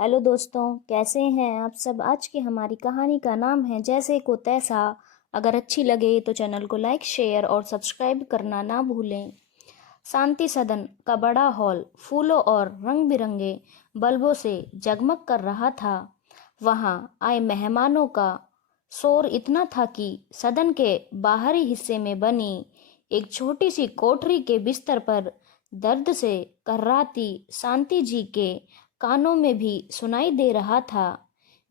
Hello दोस्तों, कैसे हैं आप सब। आज की हमारी कहानी का नाम है जैसे को तैसा। अगर अच्छी लगे तो चैनल को लाइक शेयर और सब्सक्राइब करना ना भूलें। शांति सदन का बड़ा हॉल फूलों और रंग बिरंगे बल्बों से जगमग कर रहा था। वहां आए मेहमानों का शोर इतना था कि सदन के बाहरी हिस्से में बनी एक छोटी सी कोठरी के बिस्तर पर दर्द से कर्राती शांति जी के कानों में भी सुनाई दे रहा था।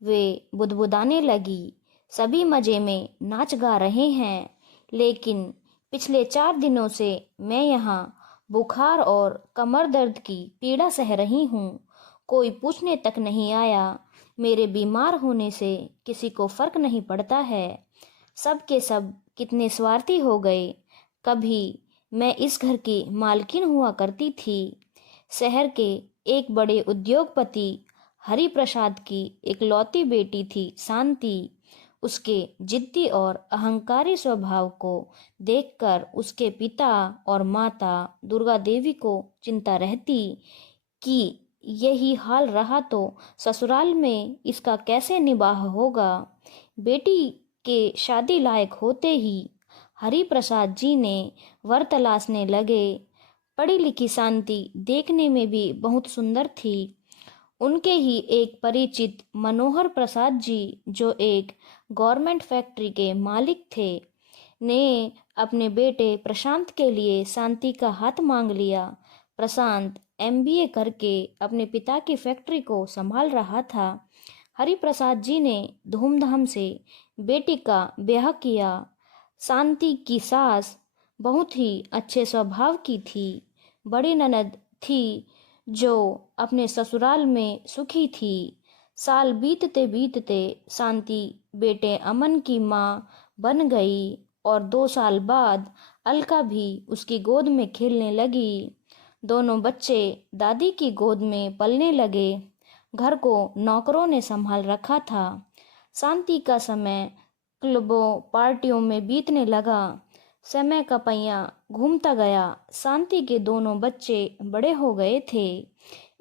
वे बुदबुदाने लगी, सभी मजे में नाच गा रहे हैं, लेकिन पिछले 4 दिनों से मैं यहाँ बुखार और कमर दर्द की पीड़ा सह रही हूँ। कोई पूछने तक नहीं आया। मेरे बीमार होने से किसी को फर्क नहीं पड़ता है। सब के सब कितने स्वार्थी हो गए। कभी मैं इस घर की मालकिन हुआ करती थी। शहर के एक बड़े उद्योगपति हरि प्रसाद की इकलौती बेटी थी शांति। उसके जिद्दी और अहंकारी स्वभाव को देखकर उसके पिता और माता दुर्गा देवी को चिंता रहती कि यही हाल रहा तो ससुराल में इसका कैसे निबाह होगा। बेटी के शादी लायक होते ही हरि प्रसाद जी ने वर तलाशने लगे। पढ़ी लिखी शांति देखने में भी बहुत सुंदर थी। उनके ही एक परिचित मनोहर प्रसाद जी, जो एक गवर्नमेंट फैक्ट्री के मालिक थे, ने अपने बेटे प्रशांत के लिए शांति का हाथ मांग लिया। प्रशांत एमबीए करके अपने पिता की फैक्ट्री को संभाल रहा था। हरि प्रसाद जी ने धूमधाम से बेटी का ब्याह किया। शांति की सास बहुत ही अच्छे स्वभाव की थी। बड़ी ननद थी जो अपने ससुराल में सुखी थी। साल बीतते बीतते शांति बेटे अमन की माँ बन गई और 2 साल बाद अलका भी उसकी गोद में खेलने लगी। दोनों बच्चे दादी की गोद में पलने लगे। घर को नौकरों ने संभाल रखा था। शांति का समय क्लबों पार्टियों में बीतने लगा। समय का पहिया घूमता गया। शांति के दोनों बच्चे बड़े हो गए थे।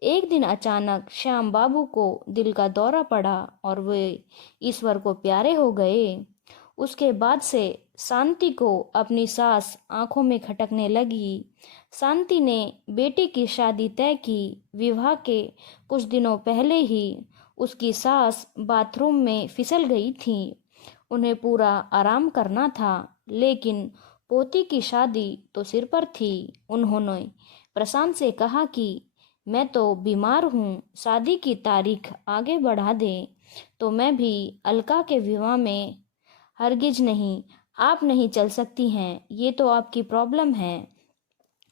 एक दिन अचानक श्याम बाबू को दिल का दौरा पड़ा और वे ईश्वर को प्यारे हो गए। उसके बाद से शांति को अपनी सास आंखों में खटकने लगी। शांति ने बेटी की शादी तय की। विवाह के कुछ दिनों पहले ही उसकी सास बाथरूम में फिसल गई थी। उन्हें पूरा आराम करना था, लेकिन पोती की शादी तो सिर पर थी। उन्होंने प्रशांत से कहा कि मैं तो बीमार हूँ, शादी की तारीख आगे बढ़ा दें तो मैं भी अलका के विवाह में हरगिज नहीं, आप नहीं चल सकती हैं, ये तो आपकी प्रॉब्लम है।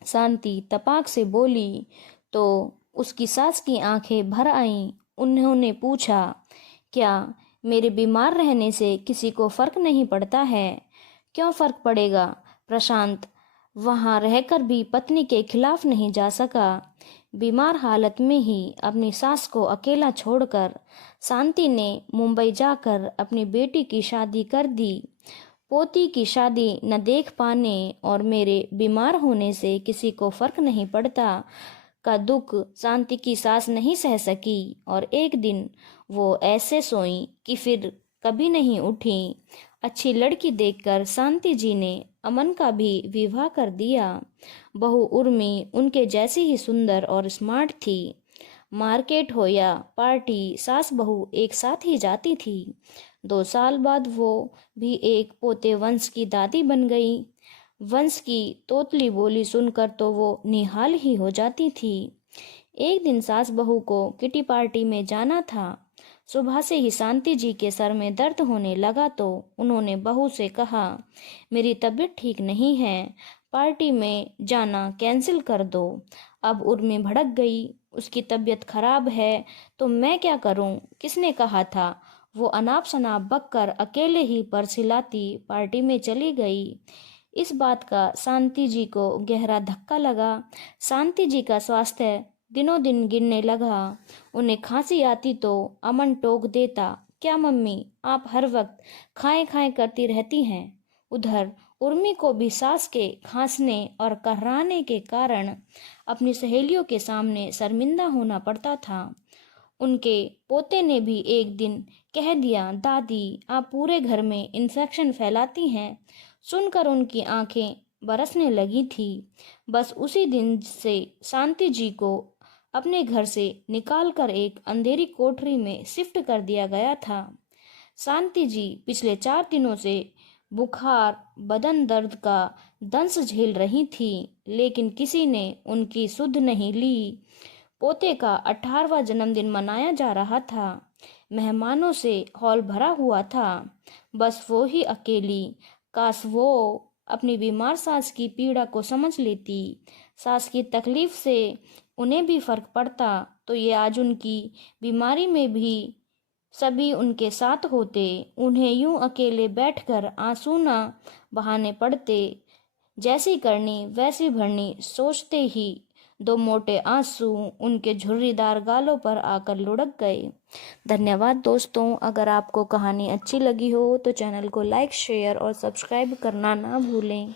शांति तपाक से बोली तो उसकी सास की आंखें भर आईं। उन्होंने पूछा, क्या मेरे बीमार रहने से किसी को फर्क नहीं पड़ता है? क्यों फर्क पड़ेगा? प्रशांत वहां रहकर भी पत्नी के खिलाफ नहीं जा सका। बीमार हालत में ही अपनी सास को अकेला छोड़कर शांति ने मुंबई जाकर अपनी बेटी की शादी कर दी। पोती की शादी न देख पाने और मेरे बीमार होने से किसी को फर्क नहीं पड़ता का दुख शांति की सास नहीं सह सकी और एक दिन वो ऐसे सोई कि फिर कभी नहीं उठी। अच्छी लड़की देखकर शांति जी ने अमन का भी विवाह कर दिया। बहू उर्मी उनके जैसी ही सुंदर और स्मार्ट थी। मार्केट हो या पार्टी सास बहू एक साथ ही जाती थी। 2 साल बाद वो भी एक पोते वंश की दादी बन गई। वंश की तोतली बोली सुनकर तो वो निहाल ही हो जाती थी। एक दिन सास बहू को किटी पार्टी में जाना था। सुबह से ही शांति जी के सर में दर्द होने लगा तो उन्होंने बहू से कहा, मेरी तबीयत ठीक नहीं है, पार्टी में जाना कैंसिल कर दो। अब उर्मी भड़क गई, उसकी तबीयत खराब है तो मैं क्या करूं? किसने कहा था? वो अनाप शनाप बककर अकेले ही पर्स हिलाती पार्टी में चली गई। इस बात का शांति जी को गहरा धक्का लगा। शांति जी का स्वास्थ्य दिनों दिन गिरने लगा। उन्हें खांसी आती तो अमन टोक देता, क्या मम्मी आप हर वक्त खाएं खाएं करती रहती हैं? उधर उर्मी को भी सास के खांसने और कर्राने के कारण अपनी सहेलियों के सामने शर्मिंदा होना पड़ता था। उनके पोते ने भी एक दिन कह दिया, दादी आप पूरे घर में इन्फेक्शन फैलाती हैं। सुनकर उनकी आंखें बरसने लगी थी। बस उसी दिन से शांति जी को अपने घर से निकालकर एक अंधेरी कोठरी में शिफ्ट कर दिया गया था। शांति जी पिछले 4 दिनों से बुखार, बदन दर्द का दंश झेल रही थी, लेकिन किसी ने उनकी सुध नहीं ली। पोते का 18वां जन्मदिन मनाया जा रहा था। मेहमानों से हॉल भरा हुआ था। बस वो ही अकेली। काश वो अपनी बीमार सास की पीड़ा को समझ लेती। सास की तकलीफ से उन्हें भी फर्क पड़ता तो ये आज उनकी बीमारी में भी सभी उनके साथ होते। उन्हें यूं अकेले बैठकर आंसू ना बहाने पड़ते। जैसी करनी वैसी भरनी सोचते ही 2 मोटे आंसू उनके झुर्रीदार गालों पर आकर लुढ़क गए। धन्यवाद दोस्तों। अगर आपको कहानी अच्छी लगी हो तो चैनल को लाइक, शेयर और सब्सक्राइब करना ना भूलें।